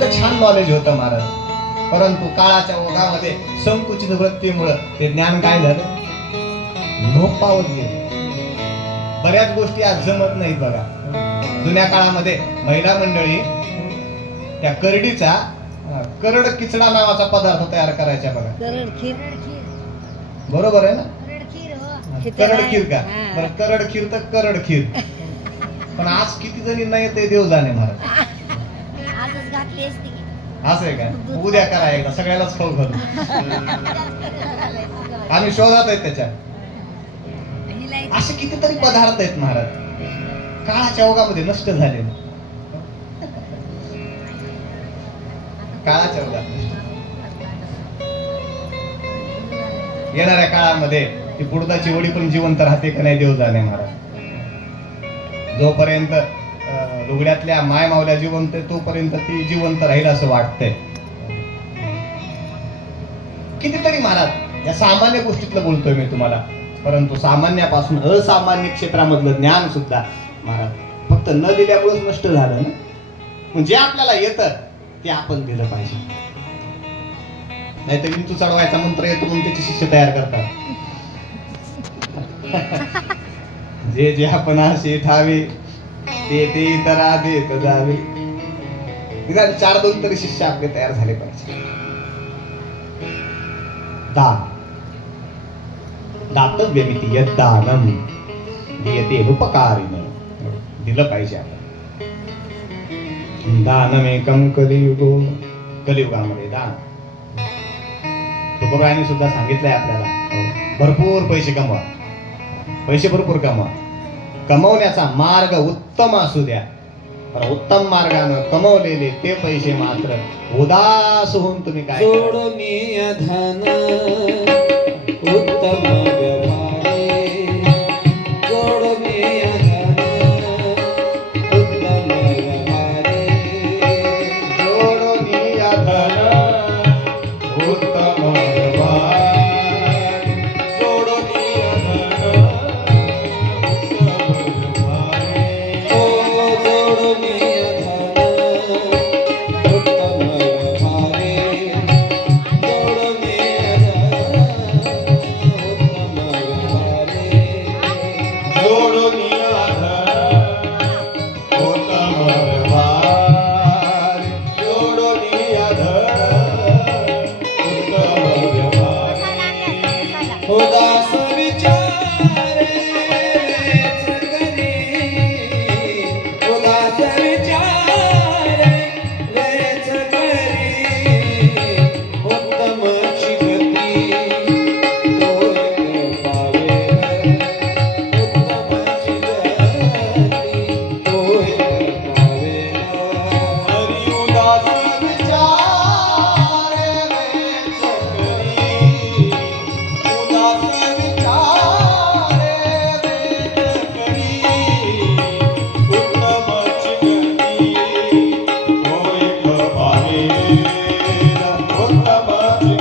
इतकं छान नॉलेज होतं महाराज, परंतु काळाच्या ओघामध्ये संकुचित वृत्तीमुळे ते ज्ञान काय झालं, लोप पावत गेले. बऱ्याच गोष्टी आज जमत नाहीत बघा. जुन्या काळामध्ये महिला मंडळी त्या करडीचा करड किचडा नावाचा पदार्थ तयार करायचा बघा. बरोबर आहे ना, करड खीर का, बरं करड खीर तर करड खीर. पण आज किती जणींना येते देव जाणे महाराज. असं आहे का, उद्या करा एकदा सगळ्यालाच खाऊ घालू. आम्ही शोधात आहेत त्याच्यात. असे कितीतरी पदार्थ आहेत महाराज, काळाच्या ओघामध्ये नष्ट झाले. काळाच्या ओघात येणाऱ्या काळामध्ये ती बुडदाची वडी पण जिवंत राहते का नाही देव जाणे महाराज. जोपर्यंत लुगड्यातल्या माय मावल्या जिवंत तोपर्यंत ती जिवंत राहील असं वाटतंय. कितीतरी महाराज या सामान्य गोष्टीतलं बोलतोय मी तुम्हाला, परंतु सामान्यापासून असामान्य क्षेत्रामधलं ज्ञान सुद्धा महाराज फक्त न दिल्यामुळेच नष्ट झालं ना. म्हणजे आपल्याला येतं ते आपण दिलं पाहिजे. नाहीतर विंचू चढवायचा मंत्र येतो म्हणून त्याचे शिष्य तयार करतात. जे जे आपण असे ठावे ते ते इतरा देत जावे. निदान 4-2 तरी शिष्य आपले तयार झाले पाहिजे. दान दातव्यमिति यद्दानम दीयते उपकारिणं, दिलं पाहिजे आपण. दानमेकं कलियुगो, कलियुगामध्ये दान. तुकोबांनी सुद्धा सांगितलंय आपल्याला, भरपूर पैसे कमवा, पैसे भरपूर कमवा. कमवण्याचा मार्ग उत्तम असू द्या, पण उत्तम मार्गानं कमवलेले ते पैसे मात्र उदास होऊन तुम्ही काय धन उत्तम व्यवहारे, जोडणे धन उत्तम व्यवहारे, जोडणे धन उत्तम व्यवहारे, जोडणे धन उत्तम व्यवहारे, जोडणे धन उत्तम व्यवहारे, जोडणे उदास विचारे उदास विचारे वेच करी, उत्तम चिगती तोय पावे, उत्तम चिगती तोय पावे. हरि उदास विचारे वेच करी, उदास विचारे वेच करी, उत्तम चिगती होय पावे, उत्तम चिगती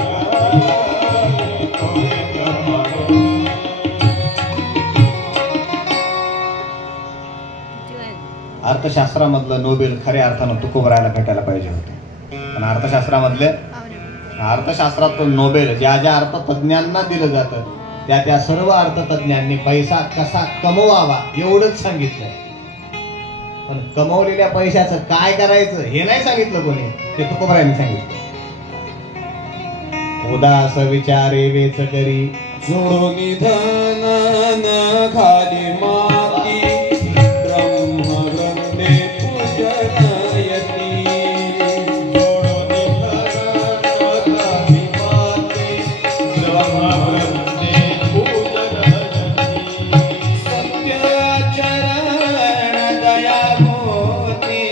होय पावे. अर्थशास्त्रामधलं नोबेल खऱ्या अर्थानं तुकोबरायला भेटायला पाहिजे होते. पण अर्थशास्त्रात नोबेल ज्या ज्या अर्थतज्ञांना दिलं जातं त्या त्या सर्व अर्थतज्ञांनी पैसा कसा कमवावा एवढंच सांगितलंय. पण कमवलेल्या पैशाचं काय करायचं हे नाही सांगितलं कोणी, ते तुकोबरायांनी सांगितलं. उदास विचारे वेच करी, जोडोनी धन न खाली माती, ब्रह्मवंदे पूजनयती. जोडोनी धन न खाली माती, ब्रह्मवंदे पूजनयती. सत्याचरण दया होती,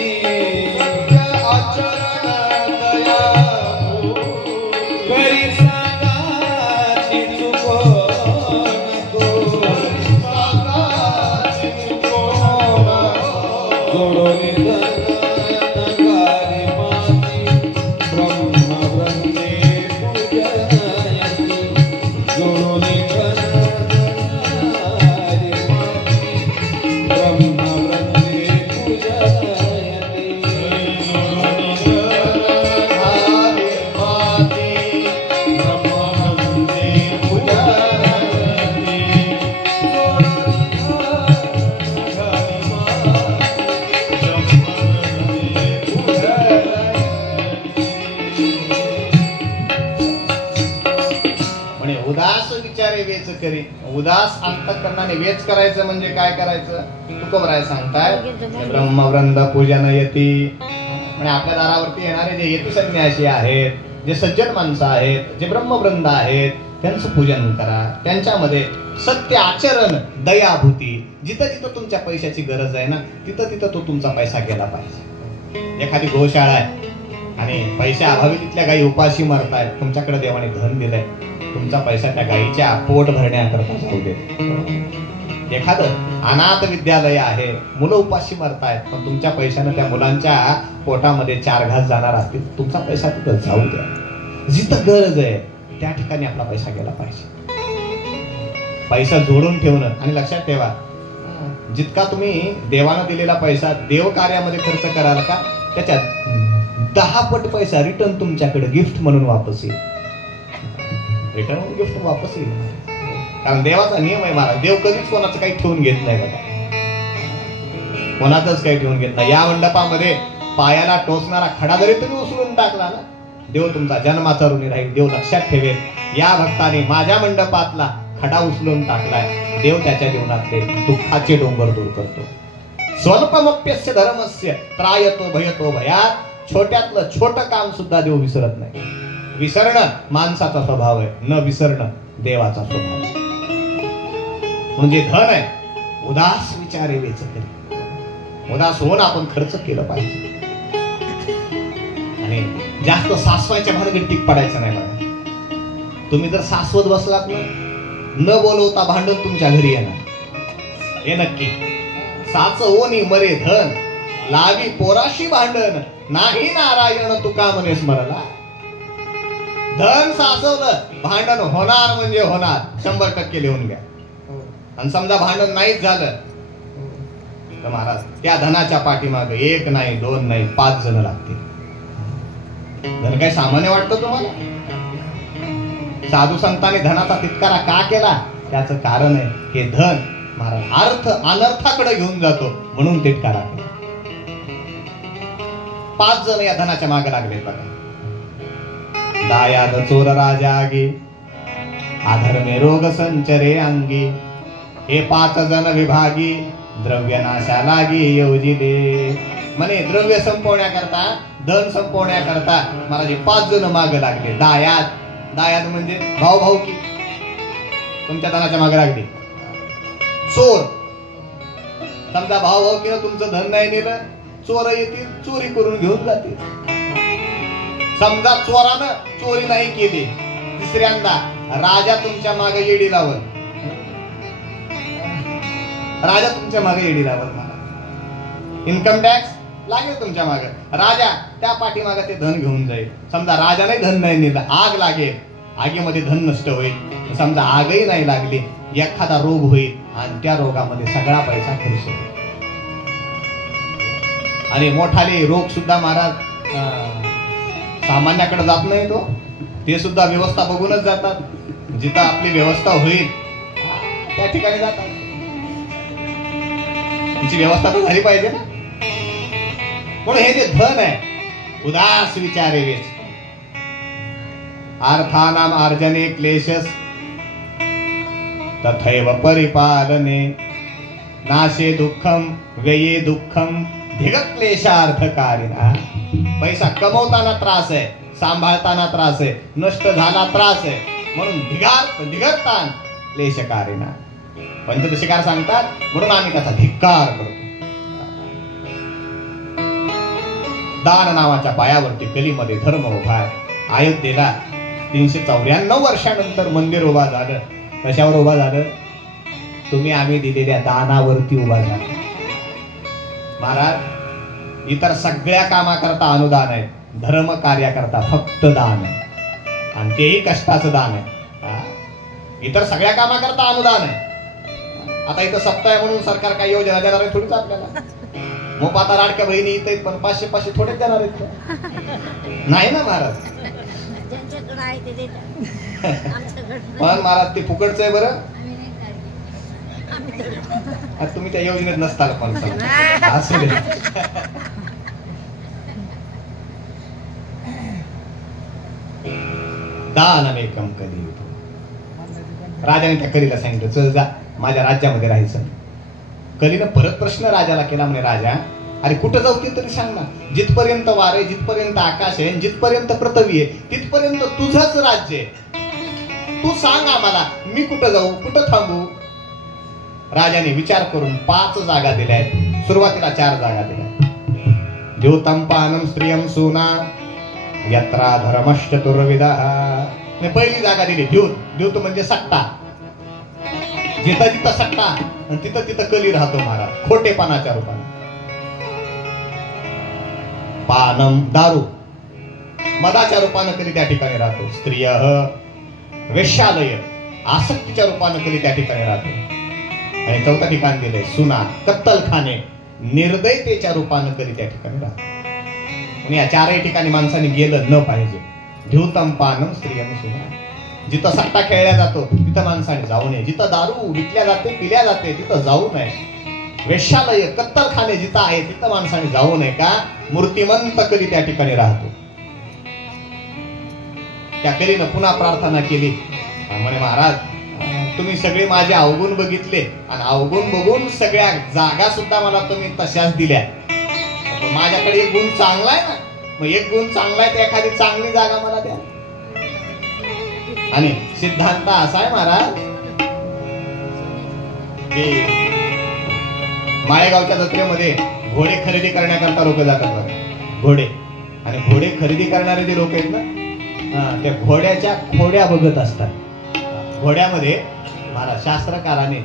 आचरण दया करी सांगाची चुको नको. वेच करी. उदास अंतःकरणाने वेच करायचं म्हणजे काय करायचं? तुकोबराय सांगताय ब्रह्मवृंद पूजन यती. म्हणजे आपल्या दारावरती येणारे जे यती संन्यासी आहेत, जे सज्जन माणसं आहेत, जे ब्रह्मवृंद आहेत, त्यांचं पूजन करा. त्यांच्यामध्ये सत्य आचरण, दयाभूती. जिथं जिथं तुमच्या पैशाची गरज आहे ना, तिथं तिथं तो तुमचा पैसा गेला पाहिजे. एखादी गोशाळा आहे आणि पैशा अभावी तिथल्या गायी उपाशी मरतायत, तुमच्याकडे देवाने धन दिलंय, तुमचा पैसा त्या गायीच्या पोट भरण्याकरता जाऊ दे. एखादं अनाथ विद्यालय आहे, मुलं उपाशी मरतायत, पण तुमच्या पैशानं त्या मुलांच्या पोटामध्ये 4 घास जाणार असतील, तुमचा पैसा तिथं जाऊ द्या. जिथं गरज आहे त्या ठिकाणी आपला पैसा गेला पाहिजे. पैसा जोडून ठेवणं. आणि लक्षात ठेवा, जितका तुम्ही देवानं दिलेला पैसा देव कार्यामध्ये खर्च कराल का, त्याच्यात 10 पट पैसा रिटर्न तुमच्याकडे गिफ्ट म्हणून वापस येईल. रिटर्न म्हणून गिफ्ट वापस येईल. कारण देवाचा नियम आहे महाराज, देव कधीच कोणाचं काही ठेवून घेत नाही बघा, कोणाचंच काही ठेवून घेत नाही. या मंडपामध्ये पायाला टोचणारा खडा जरी तुम्ही उचलून टाकला ना, देव तुमचा जन्माचा ऋणी राहील. देव लक्षात ठेवेल, या भक्ताने माझ्या मंडपातला खडा उचलून टाकलाय, देव त्याच्या जीवनातले दुःखाचे डोंगर दूर करतो. स्वल्पमप्यस्य धर्मस्य त्रायतो भयतो भयात. छोट्यातलं छोटं काम सुद्धा देव विसरत नाही. विसरणं माणसाचा स्वभाव आहे, न विसरणं देवाचा स्वभाव आहे. म्हणजे धन आहे, उदास विचारे वेच करी. उदास होऊन आपण खर्च केलं पाहिजे. आणि जास्त सासवायच्या भानगडीत पडायचं नाही बघा. तुम्ही जर सासवत बसलात ना, न बोलवता भांडण तुमच्या घरी येणार हे नक्की. साचवोनी मरे धन, लावी पोराशी भांडण, नाही नारायण तुका म्हणे स्मरला. धन साचवलं, भांडण होणार म्हणजे होणार, 100% लिहून घ्या. आणि समजा भांडण नाहीच झालं तर महाराज त्या धनाच्या पाठीमागे 1 नाही 2 नाही 5 जण लागतील. धन काय सामान्य वाटतं तुम्हाला? साधू संतांनी धनाचा तिटकारा का केला? त्याचं कारण आहे हे धन महाराज अर्थ अनर्थाकडे घेऊन जातो, म्हणून तिटकारा केला. 5 जण या धनाच्या मागे लागले बघा. दायाद चोर राजागी, अधर्मे रोग संचरे अंगी, हे 5 जण विभागी, द्रव्य नाशा लागी योजिले. म्हणे द्रव्य संपवण्याकरता, धन संपवण्याकरता महाराज 5 जण मागे लागले. दायाद, दायाद म्हणजे भाऊ भाऊ की तुमच्या धनाच्या मागे लागले. चोर, समजा भाऊ भाऊ की तुमचं धन नाही नेलं, चोर येतील चोरी करून घेऊन जातील. समजा चोरानं चोरी नाही केली, तिसऱ्यांदा राजा तुमच्या मागे येडी लावल. राजा तुमच्या मागे येडी लावल. इन्कम टॅक्स लागेल तुमच्या मागे, राजा त्या पाठीमागे ते धन घेऊन जाईल. समजा राजाने धन नाही नेलं, आग लागेल, आगीमध्ये धन नष्ट होईल. समजा आगही नाही लागली, एखादा रोग होईल आणि त्या रोगामध्ये सगळा पैसा खर्च होईल. आणि मोठाले रोग सुद्धा महाराज सामान्याकडे जात नाही, तो ते सुद्धा व्यवस्था बघूनच जातात. जिथं आपली व्यवस्था होईल त्या ठिकाणी जातात. तुमची व्यवस्था तर झाली पाहिजे ना. पण हे जे धन आहे, उदास विचारे वेच. अर्थानाम अर्जने क्लेशस, तथैव परिपालने, नाशे दुःखम व्यये दुःखम, धिगत क्लेशार्थकारिणा. पैसा कमवताना त्रास आहे, सांभाळताना त्रास आहे, नष्ट झाला त्रास आहे, म्हणून धिगतान क्लेशकारिणा. पंचदशिकार सांगतात, म्हणून आम्ही त्याचा धिक्कार करतो. दान नावाच्या पायावरती कलीमध्ये धर्म उभा आहे. अयोध्येला 394 वर्षानंतर मंदिर उभा झालं. कशावर उभा झालं? तुम्ही आम्ही दिलेल्या दानावरती उभा झाला. महाराज इतर सगळ्या कामाकरता अनुदान आहे, धर्म कार्याकरता फक्त दान आहे, आणि तेही कष्टाचं दान आहे. इतर सगळ्या कामाकरता अनुदान आहे. आता इथं सप्ताह आहे म्हणून सरकार काही योजना देणार आहे थोडीच आपल्याला. मोपाता लाडक्या बहिणी इथे पण 500 थोडेच देणार आहेत नाही ना महाराज. पण महाराज ते फुकटच आहे बरं. तुम्ही त्या योजनेत नसताल पण असू दे. दानमेकं कलियुगे. राजाने त्या कलीला सांगितलं, चल जा माझ्या राज्यामध्ये राहायचं. कलीनं परत प्रश्न राजाला केला, म्हणे राजा अरे कुठं जाऊ ते तरी सांग ना. जिथपर्यंत वार आहे, जिथपर्यंत आकाश आहे, जिथपर्यंत पृथ्वी आहे, तिथपर्यंत तुझंच राज्य आहे. तू सांग आम्हाला, मी कुठं जाऊ, कुठं थांबू. राजाने विचार करून 5 जागा दिल्या आहेत. सुरुवातीला 4 जागा दिल्या. द्योतं पानं स्त्रियं सूना यत्रा धर्मश्चतुर्विधः. पहिली जागा दिली द्यूत. द्यूत म्हणजे सट्टा. जिथं तिथं सट्टा आणि तिथं तिथं कली राहतो महाराज, खोटेपणाच्या रूपाने. पानम दारू, मदाच्या रूपानं कली त्या ठिकाणी राहतो. स्त्रिय वेश्यालय, आसक्तीच्या रूपानं कली त्या ठिकाणी राहतो. आणि 4थं ठिकाण दिलंय सुना, कत्तलखाने, निर्दयतेच्या रूपानं कली त्या ठिकाणी राहतो. या 4ही ठिकाणी माणसाने गेलं न पाहिजे. द्यूतं पानं स्त्रियं सुना. जिथं सट्टा खेळला जातो तिथं माणसाने जाऊ नये. जिथं दारू विकल्या जाते, पिल्या जाते, तिथं जाऊ नये. वेश्यालय, कत्तलखाने जिथं आहे तिथं माणसाने जाऊ नये. का? मूर्तिमंत कली त्या ठिकाणी राहतो. त्या कलीनं पुन्हा प्रार्थना केली, म्हणे महाराज तुम्ही सगळे माझे अवगुण बघितले आणि अवगुण बघून सगळ्या जागा सुद्धा मला तुम्ही तशाच दिल्या. माझ्याकडे एक गुण चांगला आहे ना, मग एक गुण चांगला आहे तर एखादी चांगली जागा मला द्या. आणि सिद्धांत असा आहे महाराज की माळेगावच्या जत्रेमध्ये घोडे खरेदी करण्याकरता लोक जातात बघा, घोडे. आणि घोडे खरेदी करणारे जे लोक आहेत ना, त्या घोड्याच्या खोड्या बघत असतात. घोड्यामध्ये महाराज शास्त्रकाराने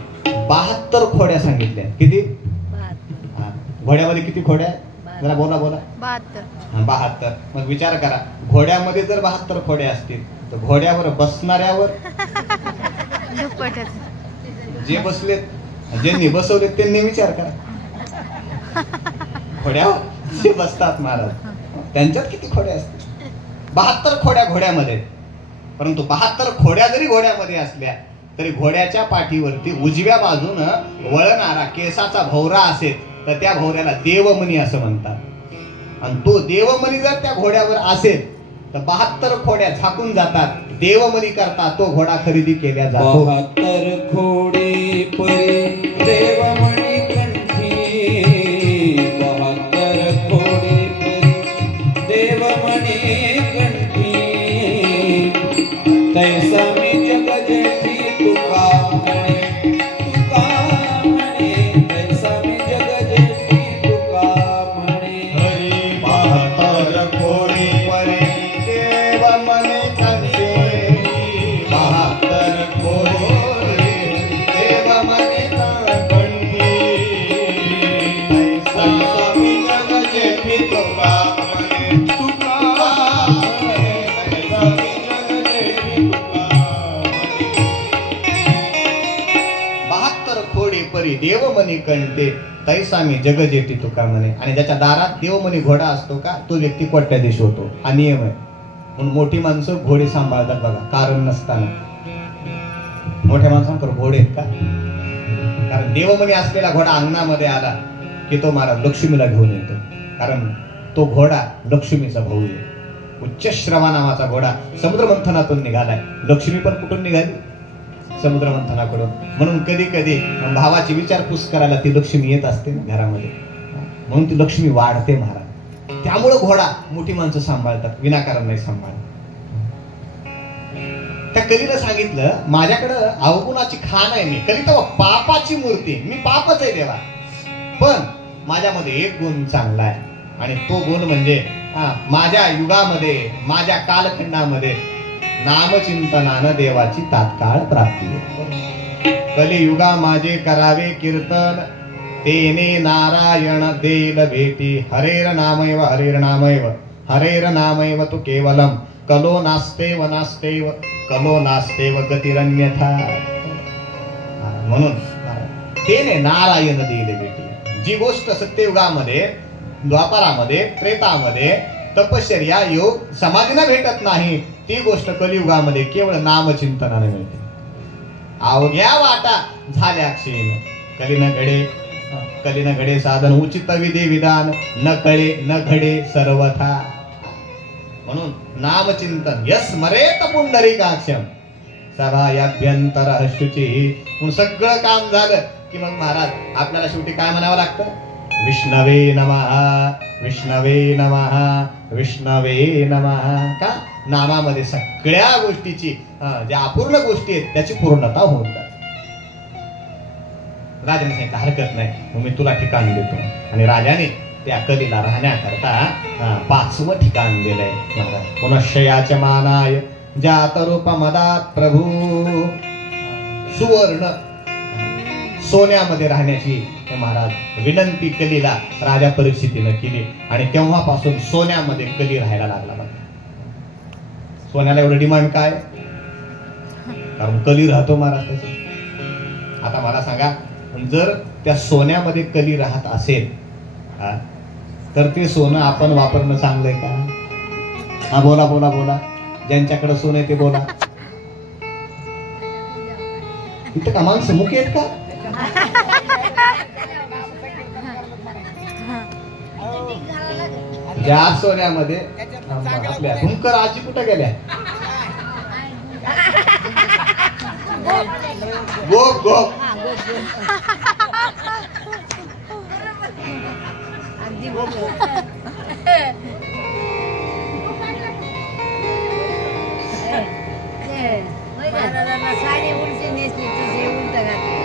72 खोड्या सांगितल्या. किती? घोड्यामध्ये किती खोड्या? जरा बोला. 72. मग विचार करा, घोड्यामध्ये जर 72 खोड्या असतील तर घोड्यावर बसणाऱ्यावर जे बसलेत, ज्यांनी बसवलेत त्यांनी विचार करा. घोड्यावर जे बसतात महाराज त्यांच्यात किती खोड्या असतील? 72 खोड्या घोड्यामध्ये. परंतु 72 खोड्या जरी घोड्यामध्ये असल्या तरी घोड्याच्या पाठीवरती उजव्या बाजूनं वळणारा केसाचा भोवरा असेल तर त्या भोवऱ्याला देवमणी असं म्हणतात. आणि तो देवमणी जर त्या घोड्यावर असेल तर 72 खोड्या झाकून जातात. देवमणी करता तो घोडा खरेदी केला जातो. 72 खोडे परी देवमणी कंठी. 72 खोडे परी देवमणी कंठी. तैसा मी जग जेठी तुका म्हणे, तुका म्हणे. तैसा मी जग जेठी तुका म्हणे. हरी 72 खोडे परी देवमणी कंठी. 72 खोडे देवमणी कंठी. तैसा मी जग जेठी तुका म्हणे, तुका म्हणे. तैसा मी जग जेठी तुका म्हणे. 72 खोडे परी देवमणी कंठे तैसा मी जग जेठी तुका म्हणे. आणि ज्याच्या दारात देवमणी घोडा असतो का तो व्यक्ती कोट्याधीश होतो. हा नियम आहे. म्हणून मोठी माणसं घोडे सांभाळतात बघा, कारण नसताना. मोठ्या माणसांकडे घोडे आहेत का? कारण देवमणी असलेला घोडा अंगणामध्ये आला की तो महाराज लक्ष्मीला घेऊन येतो. कारण तो घोडा लक्ष्मीचा भाऊ आहे. उच्चश्रवा नावाचा घोडा समुद्र मंथनातून निघालाय. लक्ष्मी पण कुठून निघाली? समुद्र मंथनाकडून. म्हणून कधी कधी भावाची विचारपूस करायला ती लक्ष्मी येत असते ना घरामध्ये, म्हणून ती लक्ष्मी वाढते महाराज. त्यामुळं घोडा मोठी माणसं सांभाळतात, विनाकारण नाही सांभाळत. त्या कलीनं सांगितलं माझ्याकडं अवगुणाची खाण आहे. मी कली तर पापाची मूर्ती, मी पापच आहे देवा. पण माझ्यामध्ये एक गुण चांगला आहे आणि तो गुण म्हणजे माझ्या युगामध्ये, माझ्या कालखंडामध्ये नामचिंतनानं देवाची तात्काळ प्राप्ती होते. कलियुगा माझे करावे कीर्तन, तेने नारायण देईल भेटी. हरेर नामैव हरेर नामैव हरेर नामैव तू केवलम. कलो नास्तेव नास्तेव कलो नास्तेव गतिरन्यथा. म्हणून तेने नारायण देईल भेटी. जी गोष्ट सत्ययुगामध्ये, द्वापारामध्ये, त्रेतामध्ये तपश्चर्या योग समाधीनं भेटत नाही ती गोष्ट कलियुगामध्ये केवळ नामचिंतनाने मिळते. अवघ्या वाटा झाल्या क्षीण. कलीनं घडे साधन उचित विधी विधान. न कळे न घडे सर्वथा. म्हणून नामचिंतन यस्मरेत पुंडरीकाक्षम. सभायाभ्यंतर शुची. म्हणून सगळं काम झालं की मग महाराज आपल्याला शेवटी काय म्हणावं लागतं? विष्णवे नमः, विष्णवे नमः, विष्णवे नमः. का? नामामध्ये सगळ्या गोष्टीची ज्या अपूर्ण गोष्टी आहेत त्याची पूर्णता होऊन जाते. राजाने सांगितलं हरकत नाही, मग मी तुला ठिकाण देतो. आणि राजाने त्या कलीला राहण्याकरता 5वं ठिकाण दिलंय महाराज. पुनश्चयाच मानाय जात रूप मदात प्रभू. सुवर्ण सोन्यामध्ये राहण्याची महाराज विनंती कलीला राजा परीक्षितीनं केली. आणि तेव्हापासून सोन्यामध्ये कली राहायला लागला. सोन्याला एवढं डिमांड काय? कारण कली राहतो महाराज त्याची. आता मला सांगा, जर त्या सोन्यामध्ये कली राहत असेल तर ते सोनं आपण वापरणं चांगलंय का? हा बोला बोला बोला. ज्यांच्याकडे सोनं आहे ते बोला. इथं का माणसं मुके आहेत का? ज्या सोन्यामध्ये आपल्या हुंकर आजी कुठं गेल्या? गोप गोप.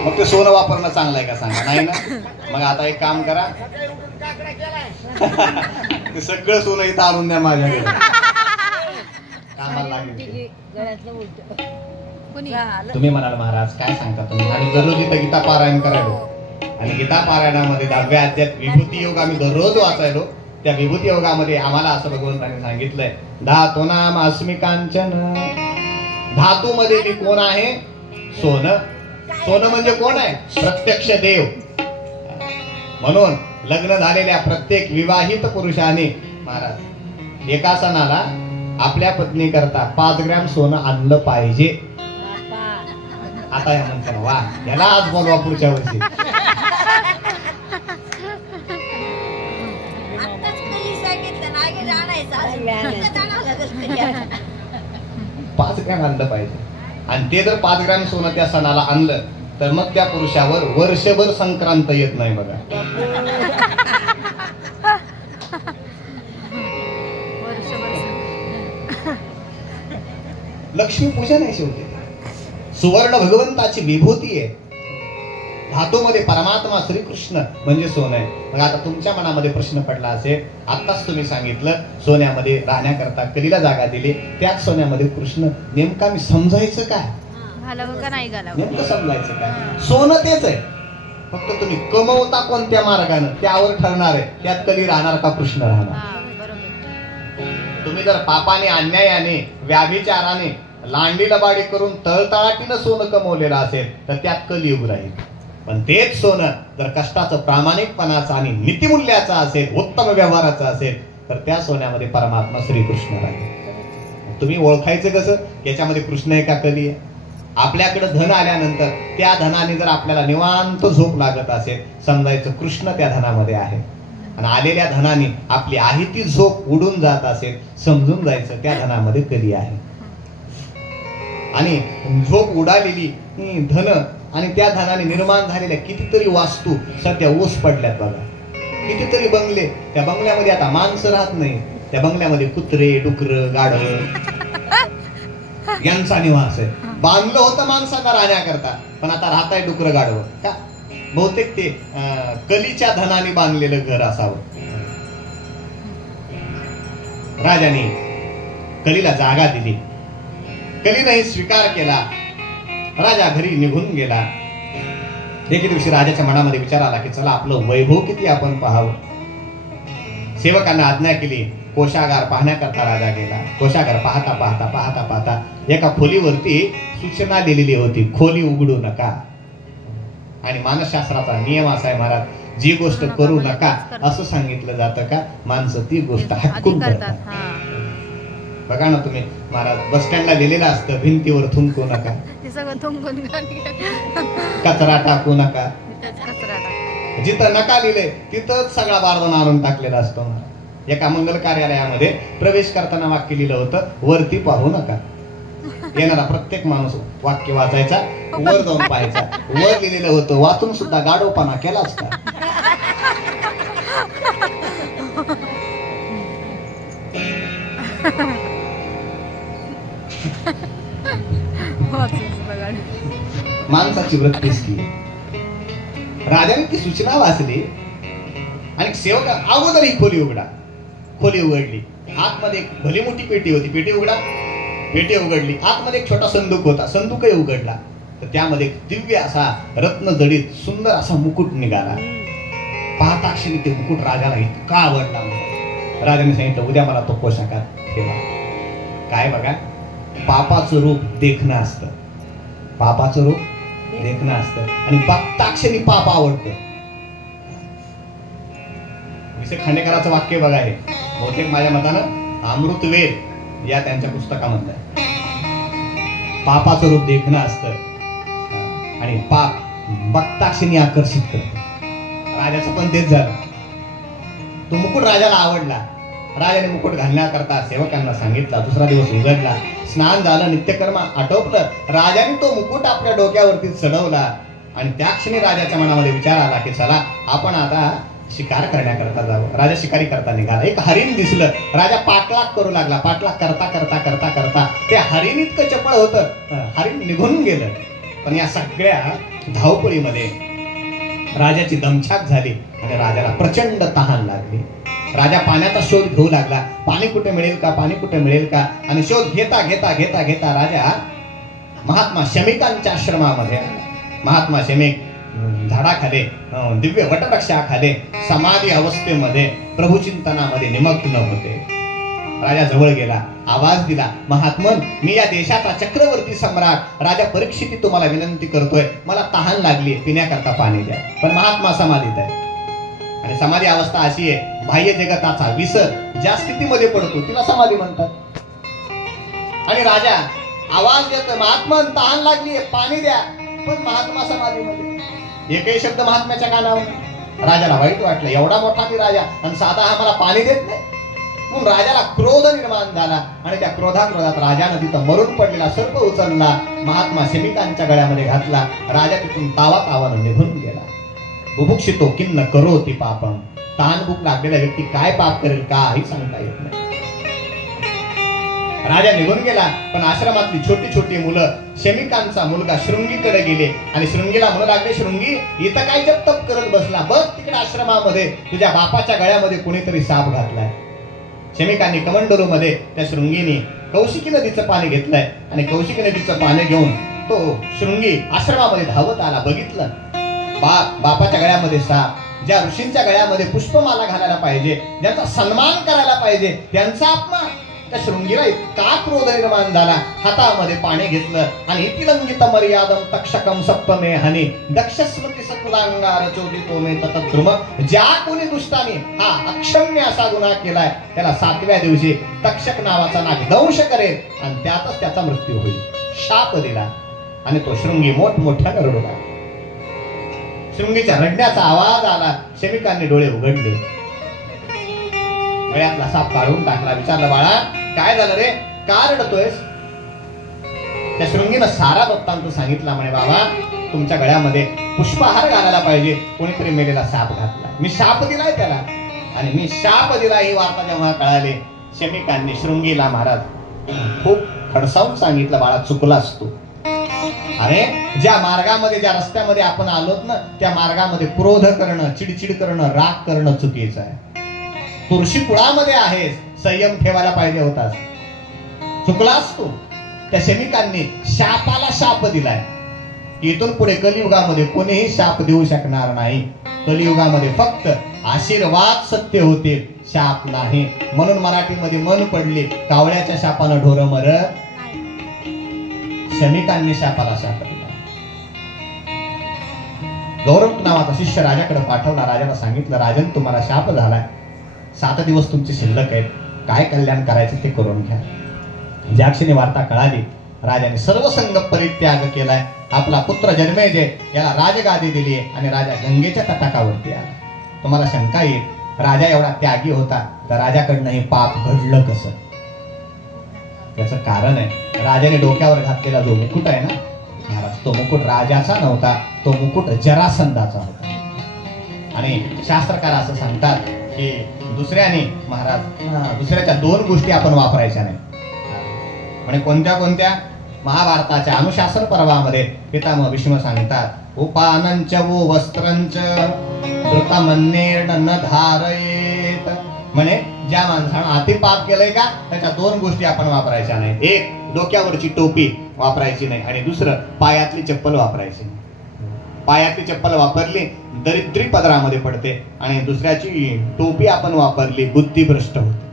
मग ते सोनं वापरणं चांगलं आहे का सांगा? नाही ना. मग आता एक काम करा, ते सगळं सोनं इथं आणून द्या माझ्याकडे. कामाला लागेल. तुम्ही म्हणाल महाराज काय सांगता तुम्ही? आणि दररोज इथं गीता पारायण करायलो. आणि गीता पारायणामध्ये 10व्या अध्यायात विभूती योग आम्ही दररोज वाचायलो. त्या विभूती योगामध्ये आम्हाला असं भगवंतांनी सांगितलंय, धातू नाम अस्मि कांचन. धातू मध्ये मी कोण आहे? सोनं. सोनं म्हणजे कोण आहे? प्रत्यक्ष देव. म्हणून लग्न झालेल्या प्रत्येक विवाहित पुरुषाने महाराज एका सणाला आपल्या पत्नी करता 5 ग्रॅम सोनं आणलं पाहिजे. आता या म्हणतात वा, याला आज बोलवा पुढच्या वर्षी. 5 ग्रॅम आणलं पाहिजे. आणि ते जर 5 ग्रॅम सोनं त्या सणाला आणलं तर मग त्या पुरुषावर वर्षभर संक्रांत येत नाही बघा. लक्ष्मी पूजन आहे शेवटी. सुवर्ण भगवंताची विभूती आहे. धातूमध्ये परमात्मा श्रीकृष्ण म्हणजे सोनं आहे. मग आता तुमच्या मनामध्ये प्रश्न पडला असेल, आताच तुम्ही सांगितलं सोन्यामध्ये राहण्याकरता कलीला जागा दिली, त्याच सोन्यामध्ये कृष्ण नेमका मी समजायचं काय? नेमकं समजायचं काय? सोनं तेच आहे, फक्त तुम्ही कमवता कोणत्या मार्गाने त्यावर ठरणार आहे. त्यात कली राहणार का कृष्ण राहणार? तुम्ही जर पापाने, अन्यायाने, व्याभिचाराने, लांडी लबाडी करून तळतळाटीनं सोनं कमवलेलं असेल तर त्यात कलियुग राहील. पण तेच सोनं जर कष्टाचं, प्रामाणिकपणाचं आणि नीतिमूल्याचं असेल, उत्तम व्यवहाराचं असेल तर त्या सोन्यामध्ये परमात्मा श्रीकृष्ण राहील. तुम्ही ओळखायचं कसं? याच्यामध्ये कृष्ण आहे का कली आहे? आपल्याकडे धन आल्यानंतर त्या धनाने जर आपल्याला निवांत झोप लागत असेल, समजायचं कृष्ण त्या धनामध्ये आहे. आणि आलेल्या धनाने आपली आहे ती झोप उडून जात असेल, समजून जायचं त्या धनामध्ये कली आहे. आणि झोप उडालेली धन आणि त्या धनाने निर्माण झालेल्या कितीतरी वास्तू सध्या ओस पडल्यात बघा. कितीतरी बंगले, त्या बंगल्यामध्ये आता माणसं राहत नाही. त्या बंगल्यामध्ये कुत्रे, डुकर, गाढव यांचा निवास आहे. बांधलं होतं माणसांना राहण्याकरता, पण आता राहताय डुकर, गाढव का? बहुतेक ते कलीच्या धनाने बांधलेलं घर असावं. राजाने कलीला जागा दिली. कलीने स्वीकार केला. राजा घरी निघून गेला. एके दिवशी राजाच्या मनामध्ये विचार आला की चला आपलं वैभव किती आपण पाहावं. सेवकांना आज्ञा केली. कोशागार पाहण्याकरता राजा गेला. कोशागार पाहता पाहता पाहता पाहता एका खोलीवरती सूचना लिहिलेली होती, खोली उघडू नका. आणि मानसशास्त्राचा नियम असा आहे महाराज, जी गोष्ट करू नका असं सांगितलं जातं का माणसं ती गोष्ट हटकून करतात. बघा ना तुम्ही महाराज, बस स्टँडला लिहिलेलं असतं भिंतीवर थुंकू नका, कचरा टाकू नका. जिथं नका लिहिले तिथंच सगळा बारदाना आणून टाकलेला असतो. एका मंगल कार्यालयामध्ये प्रवेश करताना वाक्य लिहिलं होतं, वरती पाहू नका. येणारा प्रत्येक माणूस वाक्य वाचायचा, वर जाऊन पाहायचा, वर लिहिलेलं होतं वाचून सुद्धा गाढवपणा केलाच का? माणसाची वृत्तीच की. राजाने ती सूचना वाचली आणि सेवक अगोदर ही खोली उघडली. आतमध्ये एक भली मोठी पेटी होती, पेटी उघडली. आतमध्ये एक छोटा संदूक होता, संदूकही उघडला. तर त्यामध्ये एक दिव्य असा रत्न जडित सुंदर असा मुकुट निघाला. पाहता क्षणी ते मुकुट राजाला इतका आवडला. राजाने सांगितलं, उद्या मला तो पोशाखात ठेवा. काय बघा, पापाचं रूप देखणं असतं, आणि बघताक्षणी पाप आवडतं. खांडेकरांचं वाक्य बघा, हे बहुतेक माझ्या मतानं अमृतवेल या त्यांच्या पुस्तकामधलं आहे. पापाचं रूप देखणं असतं आणि पाप बघताक्षणी आकर्षित करतं. राजाचं पण तेच झालं. तो मुकुट राजाला आवडला. राजाने मुकुट घालण्याकरता सेवकांना सांगितला. दुसरा दिवस उघडला, स्नान झालं, नित्यकर्म आटोपलं. राजाने तो मुकुट आपल्या डोक्यावरती चढवला आणि त्या क्षणी राजाच्या मनामध्ये विचार आला की चला आपण आता शिकार करण्याकरता जावं. राजा शिकारी करता निघाला. एक हरिण दिसलं. राजा पाठलाग करू लागला. पाठलाग करता करता करता करता ते हरिण इतकं चपळ होतं, हरिण निघून गेलं. पण या सगळ्या धावपळीमध्ये राजाची दमछाक झाली आणि राजाला प्रचंड तहान लागली. राजा पाण्याचा शोध घेऊ लागला. पाणी कुठे मिळेल का आणि शोध घेता घेता घेता घेता राजा महात्मा शमिकांच्या आश्रमामध्ये आला. महात्मा शमिक झाडाखाली, दिव्य वटवृक्षाखाली समाधी अवस्थेमध्ये प्रभुचिंतनामध्ये निमग्न होते. राजा जवळ गेला, आवाज दिला, महात्मन, मी या देशाचा चक्रवर्ती सम्राट राजा परीक्षिती तुम्हाला विनंती करतोय, मला तहान लागली, पिण्याकरता पाणी द्या. पण महात्मा समाधीत आहे आणि समाधी अवस्था अशी आहे, बाह्य जगताचा विसर ज्या स्थितीमध्ये पडतो तिला समाधी म्हणतात. आणि राजा आवाज देतोय, महात्मन तहान लागली, पाणी द्या. पण महात्मा समाधीमध्ये. एकही शब्द महात्म्याच्या कानावर. राजाला वाईट वाटलं, एवढा मोठा मी राजा आणि साधा आम्हाला पाणी देत नाही. म्हणून राजाला क्रोध निर्माण झाला आणि त्या क्रोधात राजानं तिथं मरून पडलेला सर्प उचलला, महात्मा शमिकांच्या गळ्यामध्ये घातला. राजा तिथून तावानं निघून गेला. बुभुक्षितो किन्न करोति पापम. तहान भूक लागलेला व्यक्ती काय पाप करेल काही सांगता येत नाही. राजा निघून गेला. पण आश्रमातली छोटी छोटी मुलं, शमिकांचा मुलगा शृंगीकडे गेले आणि शृंगीला म्हणू लागले, शृंगी इथं काय जप करत बसला, बघ तिकडे आश्रमामध्ये तुझ्या बापाच्या गळ्यामध्ये कोणीतरी साप घातलाय. शमिकांनी कमंडलू मध्ये त्या शृंगीने कौशिकी नदीचं पाणी घेतलंय आणि कौशिकी नदीचं पाणी घेऊन तो शृंगी आश्रमामध्ये धावत आला. बघितलं बापाच्या गळ्यामध्ये साप, ज्या ऋषींच्या गळ्यामध्ये पुष्पमाला घालायला पाहिजे, ज्यांचा सन्मान करायला पाहिजे, त्यांचा अपमान. त्या शृंगीला इतका क्रोध निर्माण झाला, हातामध्ये पाणी घेतलं आणि इतिलंगित मर्यादम तक्षकम सप्तमे हनी दक्षस्मृती सत्लांगार चोदितो मे ततद्रुम. ज्या कोणी दुष्टाने हा अक्षम्य असा गुन्हा केलाय त्याला 7व्या दिवशी तक्षक नावाचा नाग दंश करेल आणि त्यातच त्याचा मृत्यू होईल. शाप दिला आणि तो शृंगी मोठमोठ्याने रडू लागला. शृंगीच्या रडण्याचा आवाज आला. शमिकांनी डोळे उघडले. गळ्यातला साप काढून टाकला. विचारलं, बाळा काय झालं रे, का रडतोयस? त्या शृंगीनं सारा वृत्तांत सांगितला. म्हणे, बाबा तुमच्या गळ्यामध्ये पुष्पहार घालायला पाहिजे, कोणीतरी मेलेला साप घातला, मी शाप दिलाय त्याला. आणि मी शाप दिला ही वार्ता जेव्हा कळाली, शमिकांनी शृंगीला महाराज खूप खडसावून सांगितलं, बाळा चुकलास तू. अरे ज्या मार्गामध्ये, ज्या रस्त्यामध्ये आपण आलोत ना, त्या मार्गामध्ये क्रोध करणं, चिडचिड करणं, राग करणं चुकीचं आहे. तुळशी कुळामध्ये आहेस, संयम ठेवायला पाहिजे होतास, चुकलास तू. त्या शमिकांनी शापाला शाप दिलाय. इथून पुढे कलियुगामध्ये कोणीही शाप देऊ शकणार नाही. कलियुगामध्ये फक्त आशीर्वाद सत्य होते, शाप नाही. म्हणून मराठीमध्ये मन पडली, कावळ्याच्या शापानं ढोर मरत. शमिकांनी शापाला शाप दिला. गौरव नावाचा शिष्य राजाकडे पाठवला. राजाला सांगितलं, राजन तुम्हाला शाप झालाय, 7 दिवस तुमची शिल्लक आहेत, काय कल्याण करायचं ते करून घ्या. ज्या क्षणी वार्ता कळाली, राजाने सर्व संग परित्याग केलाय. आपला पुत्र जन्मेजय याला राजगादी दिली आणि राजा गंगेच्या तटाकावरती आला. तुम्हाला शंका येईल, राजा एवढा त्यागी होता तर राजाकडनं हे पाप घडलं कसं? त्याचं कारण आहे, राजाने डोक्यावर घातलेला जो मुकुट आहे ना महाराज, तो मुकुट राजाचा नव्हता, तो मुकुट जरासंधाचा होता. आणि शास्त्रकार असं सांगतात की दुसऱ्याने महाराज दुसऱ्याच्या दोन गोष्टी आपण वापरायच्या नाही. म्हणजे कोणत्या कोणत्या? महाभारताच्या अनुशासन पर्वामध्ये पितामह भीष्म सांगतात, उपानंच वो वस्त्रंच धृतमन्येर्न न धारयेत. म्हणे ज्या माणसानं अति पाप केलंय का त्याच्या दोन गोष्टी आपण वापरायच्या नाही. एक, डोक्यावरची टोपी वापरायची नाही, आणि दुसरं, पायातली चप्पल वापरायची नाही. पायातली चप्पल वापरली दरिद्री पदरामध्ये पडते, आणि दुसऱ्याची टोपी आपण वापरली बुद्धिभ्रष्ट होते.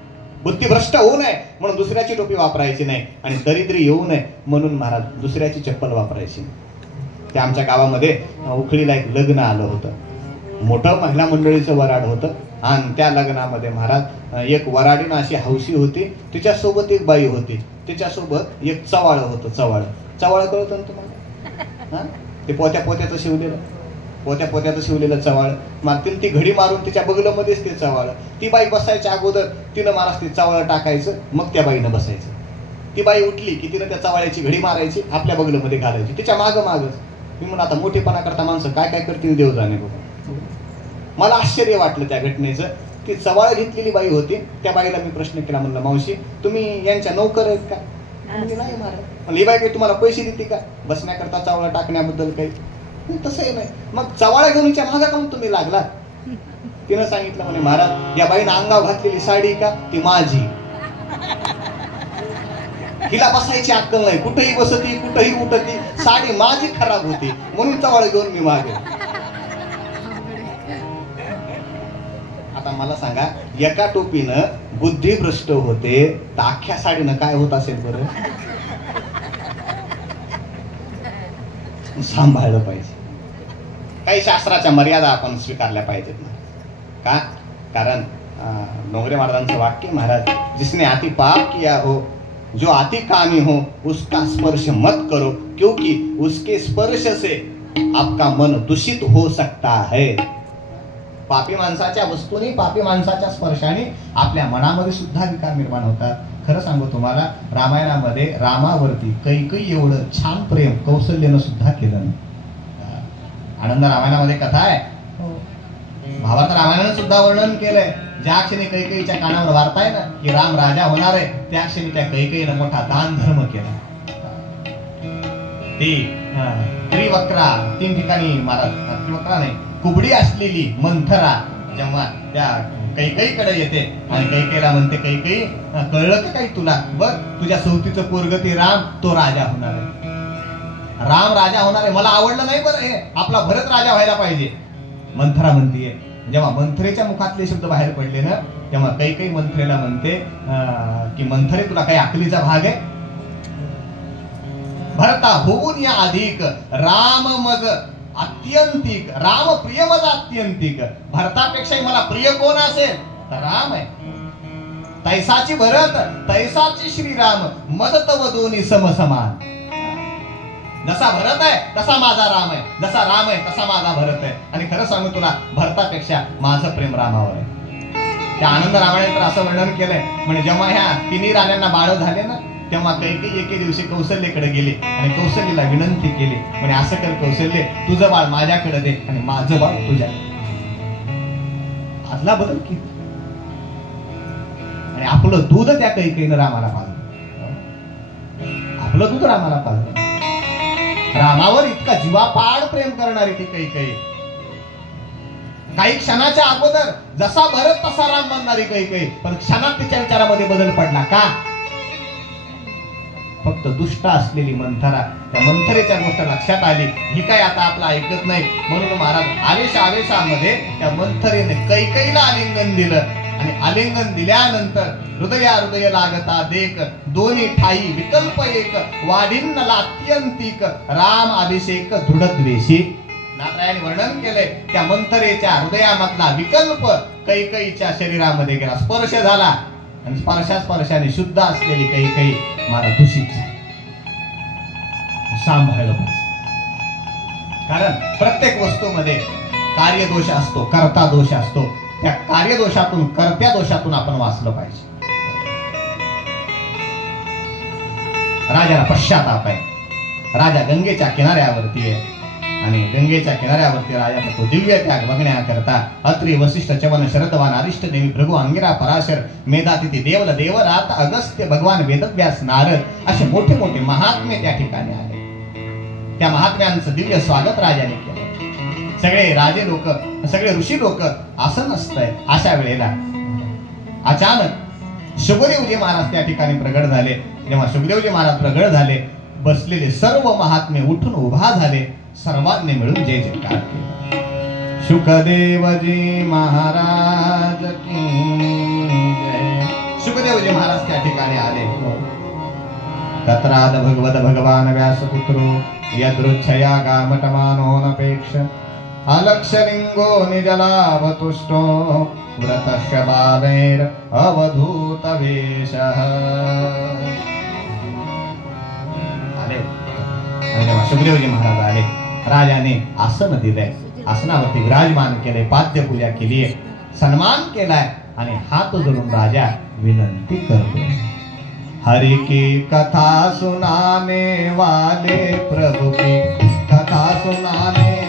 बुद्धिभ्रष्ट होऊ नये म्हणून दुसऱ्याची टोपी वापरायची नाही, आणि दरिद्री येऊ नये म्हणून महाराज दुसऱ्याची चप्पल वापरायची नाही. त्या आमच्या गावामध्ये उखळीला एक लग्न आलं होतं, मोठं महिला मंडळीचं वराड होतं, आणि त्या लग्नामध्ये महाराज एक वराडीनं अशी हौशी होती, तिच्यासोबत एक बाई होती, तिच्यासोबत एक चवाळ होतं. चवाळ कळतं ना तुम्हाला? ते पोत्याचं शिवलेलं चवाळ मागतील, ती घडी मारून तिच्या बगलमध्येच ते चवाळ. ती बाई बसायच्या अगोदर तिनं महाराज ते चवाळ टाकायचं, मग त्या बाईनं बसायचं. ती बाई उठली की तिनं त्या चवाळ्याची घडी मारायची, आपल्या बगलमध्ये घालायची, तिच्या मागच. मी म्हणून आता मोठेपणा करता माणसं काय काय करतील देव जाणे बघा. मला आश्चर्य वाटलं त्या घटनेचं. ती चवाळ घेतलेली बाई होती, त्या बाईला मी प्रश्न केला, म्हणलं मावशी तुम्ही यांच्या नोकर आहेत का? म्हणजे नाही महाराज. ही बाई काही तुम्हाला पैसे देते का बसण्याकरता चवाळा टाकण्याबद्दल? काही तसंही नाही. मग चवाळा घेऊन हिच्या मागा काऊन तुम्ही लागला? तिनं सांगितलं म्हणे महाराज या बाईनं अंगावर घातलेली साडी का ती माझी, हिला बसायची अक्कल नाही, कुठेही बसती कुठेही उठती, साडी माझी खराब होती म्हणून चवाळ घेऊन मी मागे. आता मला सांगा, एका टोपीनं बुद्धिभ्रष्ट होते तर अख्ख्या साडीनं काय होत असेल बरं? सांभाळलं पाहिजे. काही शास्त्राच्या मर्यादा आपण स्वीकारल्या पाहिजेत ना. का? कारण डोंगरे महाराजांचं वाक्य महाराज, जिसने अति पाप किया हो, जो अति कामी हो, उसका स्पर्श मत करो, क्योंकि उसके स्पर्श से आपका मन दूषित हो सकता है. पापी माणसाच्या वस्तूने, पापी माणसाच्या स्पर्शाने आपल्या मनामध्ये सुद्धा विकार निर्माण होतात. खरं सांगू तुम्हाला, रामायणामध्ये रामावरती कैकेयी एवढं छान प्रेम कौशल्यानं सुद्धा केलं नाही. आनंद रामायणामध्ये कथा आहे, भावार्थ रामायणानं सुद्धा वर्णन केलंय. ज्या क्षणी कैकेयीच्या कानावर वार्ता आहे ना की राम राजा होणार आहे, त्या क्षणी त्या कैकेयीनं मोठा दान धर्म केला. ती त्रिवक्रा 3 ठिकाणी महाराज, त्रिवक्रा नाही, कुबडी असलेली मंथरा जेव्हा त्या कैकेयीकडे येते आणि कैकेयीला म्हणते, कैकेयी कळलं का काही तुला? बघ तुझ्या सौतीचं पोरग ते राम, तो राजा होणार आहे. राम राजा होणार आहे, मला आवडलं नाही बरं हे, आपला भरत राजा व्हायला पाहिजे. मंथरा म्हणतीये. जेव्हा मंथरेच्या मुखातले शब्द बाहेर पडले ना, तेव्हा कैकेयी मंथरेला म्हणते की मंथरे तुला काही अकलीचा भाग आहे? भरता होऊन या अधिक राम मज अत्यंतिक, राम प्रिय मज अत्यंतिक. भरतापेक्षाही मला प्रिय कोण असेल तर राम आहे. तैसाची भरत तैसाची श्रीराम, मज तव दोन्ही समसमान. जसा भरत आहे तसा माझा राम आहे, जसा राम आहे तसा माझा भरत आहे. आणि खरं सांगू तुला, भरतापेक्षा माझं प्रेम रामावर आहे. त्या आनंद रामायणात असं वर्णन केलंय, म्हणजे जेव्हा ह्या 3 राण्यांना बाळ झाले ना, तेव्हा कैकेयी एके दिवशी कौशल्येकडे गेले आणि कौशल्येला विनंती केली, म्हणजे असं कर कौशल्य, तुझं बाळ माझ्याकडे दे आणि माझं बाळ तुझ्या. आदला बदल की. आणि आपलं दूध त्या कैकेयीनं रामाला पाजलं, आपलं दूध रामाला पाजलं. रामावर इतका जीवापाड प्रेम करणारी ती कैकेयी, काही क्षणाच्या अगोदर जसा भरत तसा राम बनणारी कैकेयी, पण क्षणात तिच्या विचारामध्ये बदल पडला. का? फक्त दुष्ट असलेली मंथरा, त्या मंथरेच्या गोष्ट लक्षात आली, ही काय आता आपलं ऐकत नाही, म्हणून महाराज आवेशामध्ये त्या मंथरेने कैकेयीला आलिंगन दिलं. आणि आलिंगन दिल्यानंतर हृदय लागता देख, दोन्ही ठाई विकल्प एक, वाढिन्नला अत्यंतिक, राम अभिषेक दृढद्वेषी. नारायण वर्णन केलंय, त्या मंथरेच्या हृदयामधला विकल्प कैकेयीच्या शरीरामध्ये गेला, स्पर्श झाला, आणि स्पर्शाने शुद्ध असलेली कैकेयी मला दूषित झाली. सांभाळलं पाहिजे. कारण प्रत्येक वस्तूमध्ये कार्यदोष असतो, कर्ता दोष असतो. त्या कार्यदोषातून, कर्त्या दोषातून आपण वाचलं पाहिजे. राजाला पश्चाताप आहे. राजा गंगेच्या किनाऱ्यावरती आहे आणि गंगेच्या किनाऱ्यावरती राजाचा तो दिव्य त्याग बघण्याकरता अत्रि, वसिष्ठ, चवन, शरदवान, अरिष्ट देवी, भृगु, अंगिरा, पराशर, मेधातिथी, देवल, देवरात, अगस्त्य, भगवान वेदव्यास, नारद असे मोठे मोठे महात्मे त्या ठिकाणी आले. त्या महात्म्यांचं दिव्य स्वागत राजाने केलं. सगळे राजे लोक, सगळे ऋषी लोक आसनस्थ आहेत. अशा वेळेला अचानक शुकदेवजी महाराज त्या ठिकाणी प्रगट झाले. जेव्हा शुकदेवजी महाराज प्रगट झाले, बसलेले सर्व महात्मे उठून उभा झाले. सर्वांनी मिळून जय जयकार केला. शुकदेवजी महाराज की जय. शुकदेवजी महाराज त्या ठिकाणी आले. तत्राद भगवद भगवान व्यासपुत्रो यदृच्छया गामटमानो नपेक्ष अलक्षलिंगो निजलावतुष्टो व्रतस्य बालैर अवधूत वेशः. आले आणि जेव्हा शुकदेवजी महाराज आले, राजाने आसन दिलंय, आसनावरती विराजमान केले, पाद्य पूजा केली, सन्मान केलाय आणि हात जोडून राजा विनंती करतो. हरि की कथा सुनाने वाले, प्रभु की कथा सुनाने